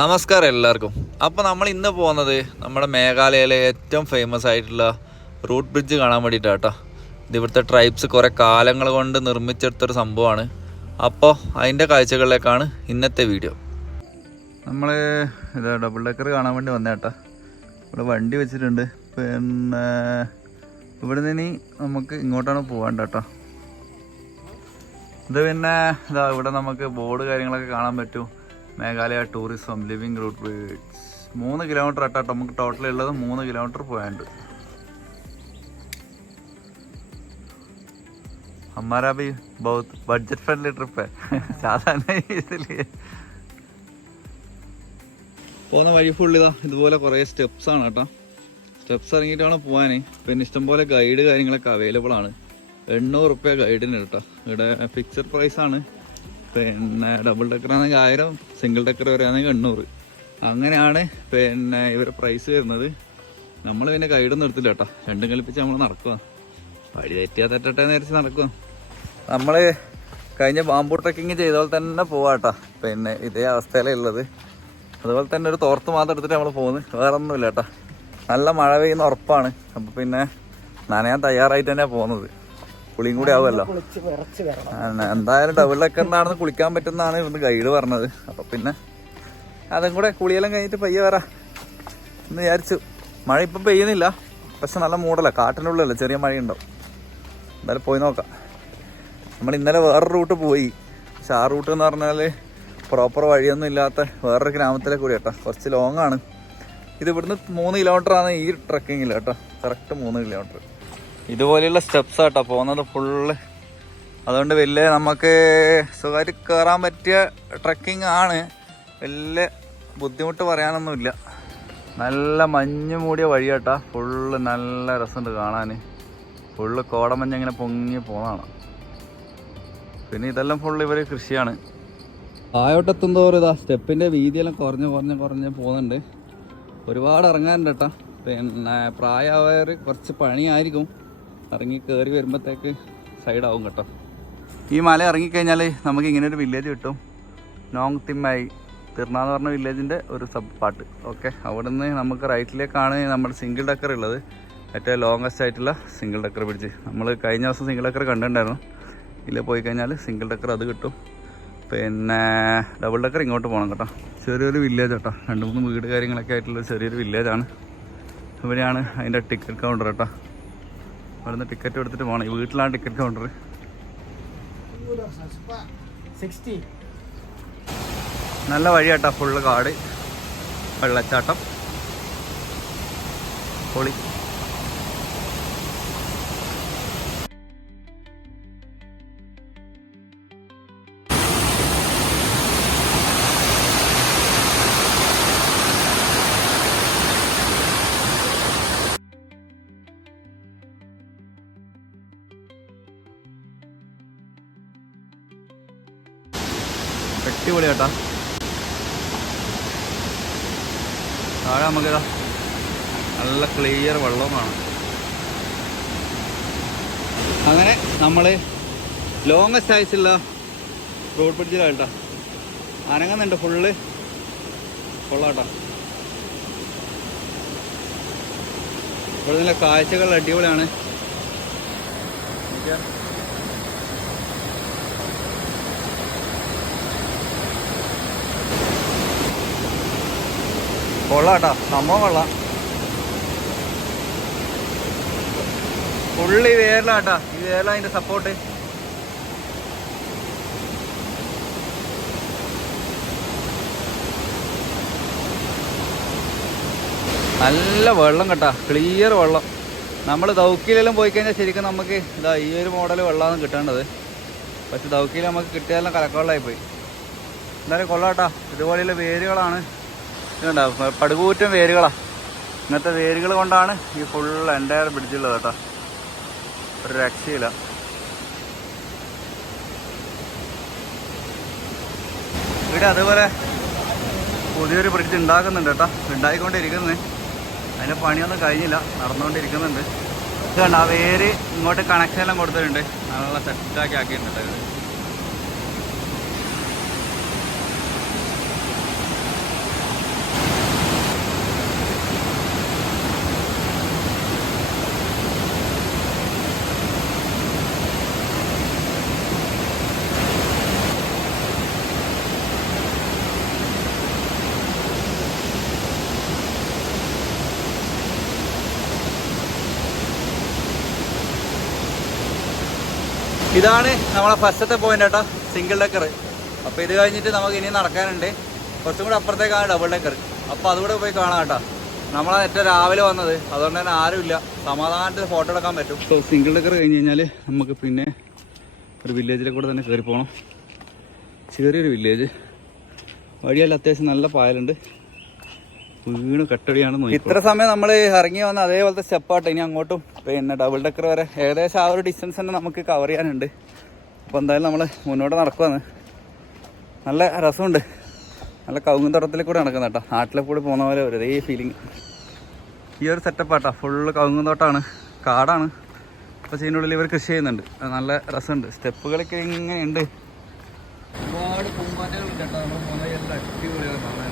നമസ്കാരം എല്ലാവർക്കും. അപ്പോൾ നമ്മൾ ഇന്ന് പോകുന്നത് നമ്മുടെ മേഘാലയയിലെ ഏറ്റവും ഫേമസ് ആയിട്ടുള്ള റൂട്ട് ബ്രിഡ്ജ് കാണാൻ വേണ്ടിയിട്ടാണ് കേട്ടോ. ഇത് ഇവിടുത്തെ ട്രൈബ്സ് കുറേ കാലങ്ങൾ കൊണ്ട് നിർമ്മിച്ചെടുത്തൊരു സംഭവമാണ്. അപ്പോൾ അതിൻ്റെ കാഴ്ചകളിലേക്കാണ് ഇന്നത്തെ വീഡിയോ. നമ്മൾ ഇത് ഡബിൾ ഡെക്കർ കാണാൻ വേണ്ടി വന്നേ കേട്ടോ. ഇവിടെ വണ്ടി വെച്ചിട്ടുണ്ട്. പിന്നെ ഇവിടെ നിന്ന് നമുക്ക് ഇങ്ങോട്ടാണ് പോകാണ്ട് കേട്ടോ. ഇത് പിന്നെ ഇതാ ഇവിടെ നമുക്ക് ബോർഡ് കാര്യങ്ങളൊക്കെ കാണാൻ പറ്റും. Meghalaya tourism living root bridge 3 kilometre auto നമുക്ക് ടോട്ടൽ ഉള്ളത്. 3 കിലോമീറ്റർ പോയാണ്ട് हमारा भी बहुत बजट फ्रेंडली ट्रिप है. സാധാരണ ഇതില് പോകുന്ന വഴി ഫുള്ള് ഇതാ ഇതുപോലെ കുറേ സ്റ്റെപ്സ് ആണ് കേട്ടോ. സ്റ്റെപ്സ് ഇറങ്ങിയിട്ടാണ് പോകാൻ. പിന്നെ ഇഷ്ടംപോലെ ഗൈഡ് കാര്യങ്ങളൊക്കെ അവൈലബിൾ ആണ്. 800 റുപ്യ ഗൈഡിന് കേട്ടോ. ഇവിടെ ഫിക്സഡ് പ്രൈസ് ആണ്. പിന്നെ ഡബിൾ ഡെക്കർ ആണെങ്കിൽ 1000, സിംഗിൾ ഡെക്കർ വരെ ആണെങ്കിൽ 800. അങ്ങനെയാണ് പിന്നെ ഇവരുടെ പ്രൈസ് വരുന്നത്. നമ്മൾ പിന്നെ ഗൈഡൊന്നും എടുത്തില്ല കേട്ടോ. രണ്ടും കളിപ്പിച്ച് നമ്മൾ നടക്കുക. വഴി തെറ്റിയാ തെറ്റട്ടെ നേരിച്ച് നടക്കുക. നമ്മൾ കഴിഞ്ഞ ബാംബു ട്രക്കിങ് ചെയ്ത പോലെ തന്നെ പോവാം കേട്ടോ. പിന്നെ ഇതേ അവസ്ഥയിലേ ഉള്ളത്. അതുപോലെ തന്നെ ഒരു തോർത്ത് മാത്രം എടുത്തിട്ട് നമ്മൾ പോകുന്നത്. വേറെ ഒന്നുമില്ല കേട്ടോ. നല്ല മഴ പെയ്യുന്ന ഉറപ്പാണ്. അപ്പോൾ പിന്നെ നനയാൻ തയ്യാറായിട്ട് തന്നെയാണ് പോകുന്നത്. കുളിയും കൂടി ആവുമല്ലോ. എന്തായാലും ഡബിൾ ഡെക്കറിനാണെന്ന് കുളിക്കാൻ പറ്റുന്നതാണ് ഇവിടുന്ന് ഗൈഡ് പറഞ്ഞത്. അപ്പോൾ പിന്നെ അതും കൂടെ കുളിയെല്ലാം കഴിഞ്ഞിട്ട് പയ്യെ വരാം എന്ന് വിചാരിച്ചു. മഴ ഇപ്പം പെയ്യുന്നില്ല, പക്ഷെ നല്ല മൂടല്ല. കാട്ടിനുള്ളിലല്ല, ചെറിയ മഴയുണ്ടാവും. എന്തായാലും പോയി നോക്കാം. നമ്മൾ ഇന്നലെ വേറൊരു റൂട്ട് പോയി. പക്ഷെ ആ റൂട്ട് എന്ന് പറഞ്ഞാൽ പ്രോപ്പർ വഴിയൊന്നും ഇല്ലാത്ത വേറൊരു ഗ്രാമത്തിലെ കൂടി കേട്ടോ. കുറച്ച് ലോങ് ആണ്. ഇത് ഇവിടുന്ന് 3 കിലോമീറ്ററാണ് ഈ ട്രക്കിങ്ങിൽ കേട്ടോ. Correct 3 kilometre. ഇതുപോലെയുള്ള സ്റ്റെപ്സ് ആട്ടോ പോകുന്നത് ഫുള്ള്. അതുകൊണ്ട് വലിയ നമുക്ക് സുഖമായിട്ട് കയറാൻ പറ്റിയ ട്രക്കിംഗ് ആണ്. വലിയ ബുദ്ധിമുട്ട് പറയാനൊന്നുമില്ല. നല്ല മഞ്ഞ് മൂടിയ വഴിയാട്ടാ. ഫുള്ള് നല്ല രസമുണ്ട് കാണാൻ. ഫുള്ള് കോടമഞ്ഞ് ഇങ്ങനെ പൊങ്ങി പോകുന്നതാണ്. പിന്നെ ഇതെല്ലാം ഫുള്ള് ഇവർ കൃഷിയാണ്. താഴോട്ടെത്തുന്തോറും ഇതാ സ്റ്റെപ്പിൻ്റെ വീതിയെല്ലാം കുറഞ്ഞ് പോകുന്നുണ്ട്. ഒരുപാട് ഇറങ്ങാനുണ്ട് കേട്ടോ. പിന്നെ പ്രായമായവർ കുറച്ച് പണിയായിരിക്കും. ഇറങ്ങി കയറി വരുമ്പോഴത്തേക്ക് സൈഡാവും കേട്ടോ. ഈ മല ഇറങ്ങിക്കഴിഞ്ഞാൽ നമുക്ക് ഇങ്ങനെ ഒരു വില്ലേജ് കിട്ടും. നോങ് തിമ്മായി തിർണ എന്ന് പറഞ്ഞ വില്ലേജിൻ്റെ ഒരു സബ് പാർട്ട്. ഓക്കെ, അവിടെ നിന്ന് നമുക്ക് റൈറ്റിലേക്കാണ് നമ്മുടെ സിംഗിൾ ഡെക്കർ ഉള്ളത്. ഏറ്റവും ലോങ്ങസ്റ്റ് ആയിട്ടുള്ള സിംഗിൾ ഡെക്കർ ബ്രിഡ്ജ്. നമ്മൾ കഴിഞ്ഞ ദിവസം സിംഗിൾ ഡെക്കർ കണ്ടിട്ടുണ്ടായിരുന്നു. ഇതിൽ പോയി കഴിഞ്ഞാൽ സിംഗിൾ ഡെക്കർ അത് കിട്ടും. പിന്നെ ഡബിൾ ഡെക്കർ ഇങ്ങോട്ട് പോകണം കേട്ടോ. ചെറിയൊരു വില്ലേജ് കേട്ടോ. 2-3 വീട് കാര്യങ്ങളൊക്കെ ആയിട്ടുള്ള ചെറിയൊരു വില്ലേജാണ്. ഇവിടെയാണ് അതിൻ്റെ ടിക്കറ്റ് കൗണ്ടർ കേട്ടോ. അവിടെ നിന്ന് ടിക്കറ്റ് എടുത്തിട്ട് പോകണം. ഈ വീട്ടിലാണ് ടിക്കറ്റ് കൗണ്ടർ. നല്ല വഴിയാട്ടോ. ഫുള്ള് കാട്, വെള്ളച്ചാട്ടം, പൊളി. അടിപൊളി കേട്ടോ. താഴെ നമുക്കിതാ നല്ല ക്ലിയർ വെള്ളവും കാണാം. അങ്ങനെ നമ്മൾ ലോങ്ങസ്റ്റ് ആയിട്ടുള്ള റോഡ് ബ്രിഡ്ജിലാണ് കേട്ടോ. അനങ്ങുന്നുണ്ട് ഫുള്ള് കൊള്ളാട്ടോ. ഇവിടെ നല്ല കാഴ്ചകൾ അടിപൊളിയാണ്. കൊള്ളാട്ടോ, സംഭവം കൊള്ളാം. ഫുള്ളി വേരലാട്ടാ. ഈ വേരല അതിൻ്റെ സപ്പോർട്ട്. നല്ല വെള്ളം കേട്ടാ, ക്ലിയർ വെള്ളം. നമ്മൾ ദൗക്കിയിലെല്ലാം പോയി കഴിഞ്ഞാൽ ശരിക്കും നമുക്ക് ഇതാ ഈ ഒരു മോഡൽ വെള്ളമാണ് കിട്ടേണ്ടത്. പക്ഷെ ദൗക്കിയിൽ നമുക്ക് കിട്ടിയാലും കലക്കവെള്ളമായി. എന്തായാലും കൊള്ളാട്ടാ. ഇതുപോലെയുള്ള വേരുകളാണ്. ഇതുണ്ടാവും പടുകൂറ്റൻ വേരുകളാണ്. ഇങ്ങനത്തെ വേരുകൾ കൊണ്ടാണ് ഈ ഫുൾ എൻ്റയർ ബ്രിഡ്ജുള്ളത് കേട്ടോ. ഒരു രക്ഷയില്ല. ഇവിടെ അതുപോലെ പുതിയൊരു ബ്രിഡ്ജ് ഉണ്ടാക്കുന്നുണ്ട് കേട്ടോ. ഉണ്ടായിക്കൊണ്ടിരിക്കുന്നത്. അതിൻ്റെ പണിയൊന്നും കഴിഞ്ഞില്ല, നടന്നുകൊണ്ടിരിക്കുന്നുണ്ട്. ഇത് കണ്ട ആ വേര് ഇങ്ങോട്ട് കണക്ഷൻ എല്ലാം കൊടുത്തിട്ടുണ്ട്. നല്ല സെറ്റാക്കി ആക്കിയിട്ടുണ്ട്. ഇതാണ് നമ്മളെ ഫസ്റ്റത്തെ പോയിന്റ് കേട്ടോ, സിംഗിൾ ഡെക്കർ. അപ്പോൾ ഇത് കഴിഞ്ഞിട്ട് നമുക്ക് ഇനി നടക്കാനുണ്ട്. കുറച്ചും കൂടെ അപ്പുറത്തേക്കാണ് ഡബിൾ ഡെക്കർ. അപ്പോൾ അതുകൂടെ പോയി കാണാം കേട്ടോ. നമ്മളെ ഏറ്റവും രാവിലെ വന്നത്, അതുകൊണ്ട് തന്നെ ആരുമില്ല, സമാധാനത്തിൽ ഫോട്ടോ എടുക്കാൻ പറ്റും. ഇപ്പോൾ സിംഗിൾ ഡെക്കർ കഴിഞ്ഞ് കഴിഞ്ഞാൽ നമുക്ക് പിന്നെ ഒരു വില്ലേജിലെ കൂടെ തന്നെ കയറി പോകണം. ചെറിയൊരു വില്ലേജ്, വഴിയല്ല അത്യാവശ്യം നല്ല പായലുണ്ട്, വീണ് കട്ടടിയാണ്. ഇത്ര സമയം നമ്മൾ ഇറങ്ങി വന്ന അതേപോലത്തെ സ്റ്റെപ്പാട്ടെ ഇനി അങ്ങോട്ടും പിന്നെ ഡബിൾ ഡെക്കർ വരെ ഏകദേശം ആ ഒരു ഡിസ്റ്റൻസ് തന്നെ നമുക്ക് കവർ ചെയ്യാനുണ്ട്. അപ്പോൾ എന്തായാലും നമ്മൾ മുന്നോട്ട് നടക്കുവാണ്. നല്ല രസമുണ്ട്, നല്ല കവുങ്ങുന്തോട്ടത്തിൽ കൂടെ നടക്കുന്ന കേട്ടോ, നാട്ടിലെ കൂടെ പോകുന്ന പോലെ ഒരു ഇതേ ഫീലിംഗ്. ഈ ഒരു സെറ്റപ്പാട്ടോ, ഫുള്ള് കവുങ്ങുന്തോട്ടമാണ്, കാടാണ്. അപ്പോൾ ഇതിനുള്ളിൽ ഇവർ കൃഷി ചെയ്യുന്നുണ്ട്, നല്ല രസമുണ്ട്. സ്റ്റെപ്പുകളൊക്കെ ഇങ്ങനെയുണ്ട്, ഒരുപാട് പൂമ്പാറ്റകളുണ്ട് കേട്ടോ. നമ്മൾ പോകുന്ന എല്ലാം അടിപൊളിയാണ് കാണാൻ.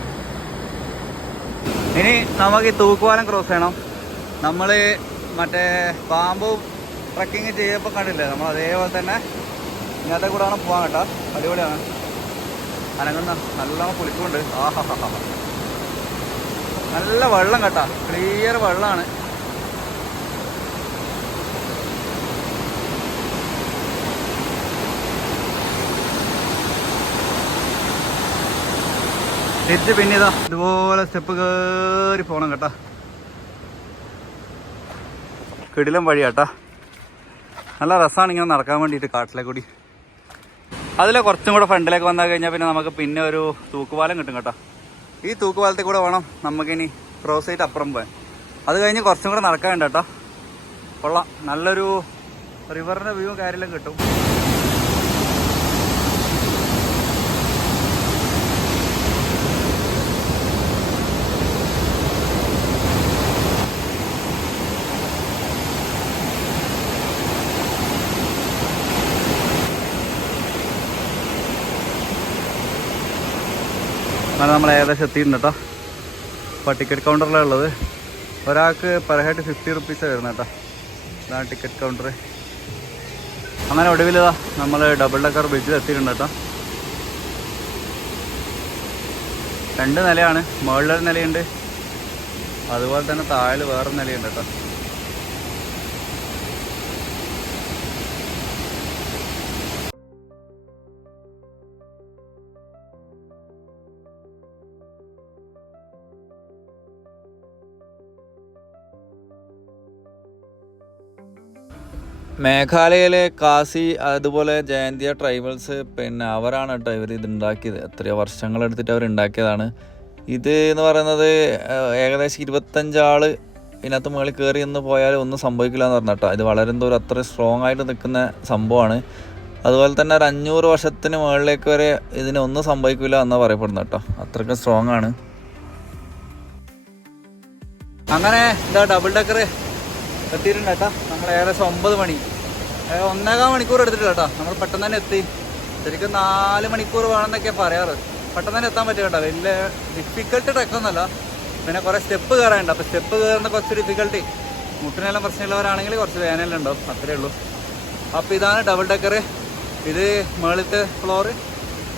ഇനി നമുക്ക് ഈ തൂക്കുപാലം ക്രോസ് ചെയ്യണം. നമ്മൾ മറ്റേ പാമ്പ് ട്രക്കിങ് ചെയ്യപ്പോൾ കണ്ടില്ലേ, നമ്മൾ അതേപോലെ തന്നെ ഇങ്ങനത്തെ കൂടെ ആണ് പോകാൻ കേട്ടോ. അടിപൊളിയാണ്, അനങ്ങുന്ന നല്ലോണം കുളിക്കുന്നുണ്ട്. ആഹാ ഹാ ഹാ, നല്ല വെള്ളം കേട്ടോ, ക്ലിയർ വെള്ളമാണ്. തിരിച്ച് പിന്നെ ഇതാ ഇതുപോലെ സ്റ്റെപ്പ് കയറി പോകണം കേട്ടോ. കിടിലം വഴിയാട്ടാ, നല്ല രസമാണ് ഇങ്ങനെ നടക്കാൻ വേണ്ടിയിട്ട് കാട്ടിലെ കൂടി. അതിലെ കുറച്ചും കൂടെ ഫ്രണ്ടിലേക്ക് വന്നാൽ കഴിഞ്ഞാൽ പിന്നെ നമുക്ക് പിന്നെ ഒരു തൂക്കുപാലം കിട്ടും കേട്ടോ. ഈ തൂക്കുപാലത്തിൽ കൂടെ വേണം നമുക്കിനി ക്രോസ് ചെയ്തിട്ട് അപ്പുറം പോകാൻ. അത് കഴിഞ്ഞ് കുറച്ചും കൂടെ നടക്കാനുണ്ട് കേട്ടോ. കൊള്ളാം, നല്ലൊരു റിവറിൻ്റെ വ്യൂവും കാര്യമെല്ലാം കിട്ടും. അങ്ങനെ നമ്മൾ ഏകദേശം എത്തിയിട്ടുണ്ട് കേട്ടോ. അപ്പോൾ ടിക്കറ്റ് കൗണ്ടറിലാണ് ഉള്ളത്. ഒരാൾക്ക് പെർ ഹെഡ് 50 റുപ്പീസാണ് വരുന്നത് കേട്ടോ. ഇതാണ് ടിക്കറ്റ് കൗണ്ടർ. അങ്ങനെ ഒടുവിലിതാ നമ്മൾ ഡബിൾ ഡെക്കർ ബ്രിഡ്ജിൽ എത്തിയിട്ടുണ്ട് കേട്ടോ. 2 നിലയാണ്, മുകളിലൊരു നിലയുണ്ട്, അതുപോലെ തന്നെ താഴെ വേറൊരു നിലയുണ്ട് കേട്ടോ. മേഘാലയയിലെ കാസി അതുപോലെ ജയന്തിയ ട്രൈബൽസ് പിന്നെ അവരാണ് കേട്ടോ ഇവർ ഇത് ഉണ്ടാക്കിയത്. എത്രയോ വർഷങ്ങളെടുത്തിട്ട് അവർ ഉണ്ടാക്കിയതാണ് ഇത് എന്ന് പറയുന്നത്. ഏകദേശം 25 ആൾ ഇതിനകത്ത് മുകളിൽ കയറി എന്ന് പോയാൽ ഒന്നും സംഭവിക്കില്ല എന്ന് പറഞ്ഞ കേട്ടോ. ഇത് വളരെ എന്തോ അത്ര സ്ട്രോങ് ആയിട്ട് നിൽക്കുന്ന സംഭവമാണ്. അതുപോലെ തന്നെ ഒരു 500 വർഷത്തിന് മുകളിലേക്ക് വരെ ഇതിനൊന്നും സംഭവിക്കില്ല എന്നാണ് പറയപ്പെടുന്നത് കേട്ടോ. അത്രയ്ക്ക് സ്ട്രോങ് ആണ്. അങ്ങനെ എന്താ ഡബിൾ ഡെക്കർ എത്തിയിട്ടുണ്ട് കേട്ടോ. നമ്മൾ ഏകദേശം 9 മണി 1.25 മണിക്കൂർ എടുത്തിട്ടില്ല കേട്ടോ. നമ്മൾ പെട്ടെന്ന് തന്നെ എത്തി. ശരിക്കും 4 മണിക്കൂർ വേണമെന്നൊക്കെയാണ് പറയാറ്. പെട്ടെന്ന് തന്നെ എത്താൻ പറ്റും കേട്ടോ. വലിയ ഡിഫിക്കൽട്ട് ട്രെക്കൊന്നുമല്ല, പിന്നെ കുറേ സ്റ്റെപ്പ് കയറാനുണ്ട്. അപ്പോൾ സ്റ്റെപ്പ് കയറുന്ന കുറച്ച് ഡിഫിക്കൽട്ടി, മുട്ടിനെല്ലാം പ്രശ്നമുള്ളവരാണെങ്കിൽ കുറച്ച് വേനലെല്ലാം ഉണ്ടാവും, അത്രയേ ഉള്ളൂ. അപ്പോൾ ഇതാണ് ഡബിൾ ഡെക്കർ. ഇത് മുകളിലത്തെ ഫ്ലോറ്,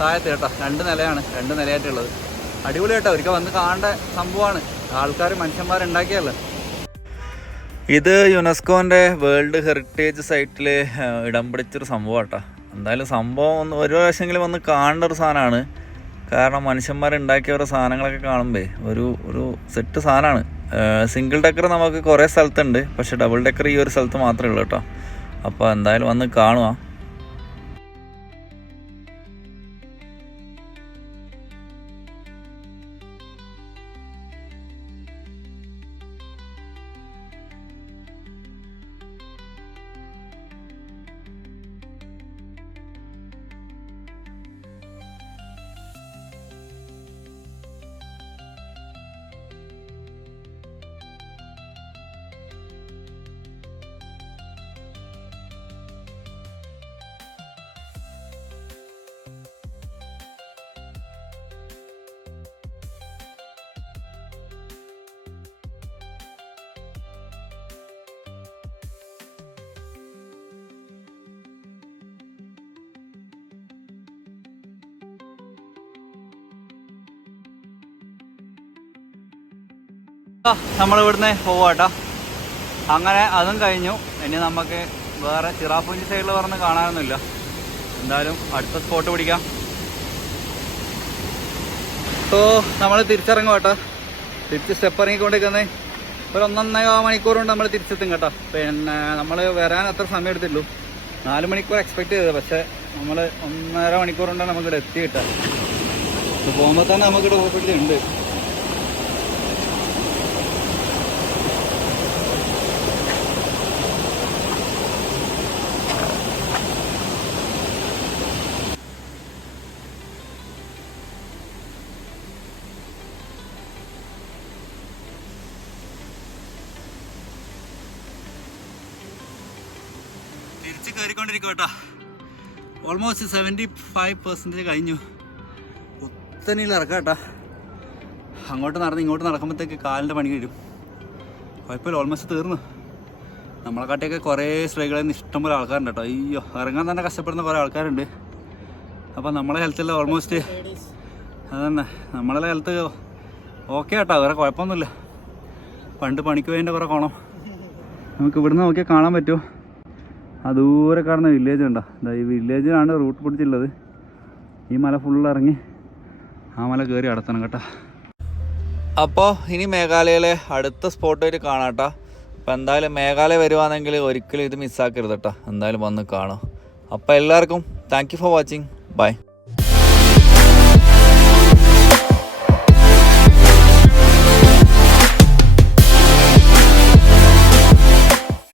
താഴത്ത് കേട്ടോ. 2 നിലയാണ്, 2 നിലയായിട്ടുള്ളത്. അടിപൊളി കേട്ടോ, ഒരിക്കൽ വന്ന് കാണേണ്ട സംഭവമാണ്. ആൾക്കാർ മനുഷ്യന്മാരുണ്ടാക്കിയല്ലേ. ഇത് യുനെസ്കോൻ്റെ വേൾഡ് ഹെറിറ്റേജ് സൈറ്റിൽ ഇടം പിടിച്ചൊരു സംഭവം കേട്ടോ. എന്തായാലും സംഭവം ഒരു പ്രാവശ്യമെങ്കിലും വന്ന് കാണേണ്ട ഒരു സാധനമാണ്. കാരണം മനുഷ്യന്മാരുണ്ടാക്കിയ ഓരോ സാധനങ്ങളൊക്കെ കാണുമ്പോൾ ഒരു സെറ്റ് സാധനമാണ്. സിംഗിൾ ഡെക്കർ നമുക്ക് കുറേ സ്ഥലത്തുണ്ട്, പക്ഷേ ഡബിൾ ഡെക്കർ ഈ ഒരു സ്ഥലത്ത് മാത്രമേ ഉള്ളൂ കേട്ടോ. അപ്പോൾ എന്തായാലും വന്ന് കാണുക. നമ്മളിവിടുന്ന് പോവാട്ടോ. അങ്ങനെ അതും കഴിഞ്ഞു. ഇനി നമുക്ക് വേറെ ചിറാപ്പുഞ്ചി സൈഡിൽ പറഞ്ഞ് കാണാനൊന്നുമില്ല. എന്തായാലും അടുത്ത സ്പോട്ട് പിടിക്കാം. ഇപ്പോൾ നമ്മൾ തിരിച്ചിറങ്ങും കേട്ടോ. തിരിച്ച് സ്റ്റെപ്പ് ഇറങ്ങിക്കൊണ്ടിരിക്കുന്നത് ഒരു 1.5 മണിക്കൂർ കൊണ്ട് നമ്മൾ തിരിച്ചെത്തും കേട്ടോ. പിന്നെ നമ്മൾ വരാൻ അത്ര സമയം എടുത്തുള്ളൂ. 4 മണിക്കൂർ എക്സ്പെക്ട് ചെയ്തത്, പക്ഷേ നമ്മൾ 1.5 മണിക്കൂർ കൊണ്ടാണ് നമുക്കിവിടെ എത്തി കിട്ടുക. പോകുമ്പോൾ തന്നെ നമുക്കിവിടെ ഓപ്പർച്യൂണിറ്റി ഉണ്ട്. തിരിച്ച് കയറിക്കൊണ്ടിരിക്കും കേട്ടോ. ഓൾമോസ്റ്റ് 75% കഴിഞ്ഞു. കുത്തനെയിൽ ഇറക്കാം കേട്ടോ. അങ്ങോട്ട് നടന്ന് ഇങ്ങോട്ട് നടക്കുമ്പോഴത്തേക്ക് കാലിൻ്റെ പണി കഴിയും. കുഴപ്പമില്ല, ഓൾമോസ്റ്റ് തീർന്നു. നമ്മളെക്കാട്ടിയൊക്കെ കുറേ സ്ത്രീകളിൽ നിന്ന് ഇഷ്ടംപോലെ ആൾക്കാരുണ്ട് കേട്ടോ. അയ്യോ, ഇറങ്ങാൻ തന്നെ കഷ്ടപ്പെടുന്ന കുറേ ആൾക്കാരുണ്ട്. അപ്പോൾ നമ്മളെ ഹെൽത്തെല്ലാം ഓൾമോസ്റ്റ് അതന്നെ, നമ്മളെ ഹെൽത്ത് ഓക്കെ കേട്ടോ, വേറെ കുഴപ്പമൊന്നുമില്ല. പണ്ട് പണിക്ക് പോയതിൻ്റെ കുറേ കോണം നമുക്ക് ഇവിടുന്ന് നോക്കിയാൽ കാണാൻ പറ്റുമോ. ആ ദൂരെ കാണുന്ന വില്ലേജ് ഉണ്ടോ, ഈ വില്ലേജിലാണ് റൂട്ട് പിടിച്ചുള്ളത്. ഈ മല ഫുള്ള് ഇറങ്ങി ആ മല കയറി അടത്തണം കേട്ടോ. അപ്പോൾ ഇനി മേഘാലയയിലെ അടുത്ത സ്പോട്ടായിട്ട് കാണാം കേട്ടോ. അപ്പോൾ എന്തായാലും മേഘാലയ വരുവാണെങ്കിൽ ഒരിക്കലും ഇത് മിസ്സാക്കരുത് കേട്ടോ. എന്തായാലും വന്ന് കാണാം. അപ്പോൾ എല്ലാവർക്കും thank you for watching. By.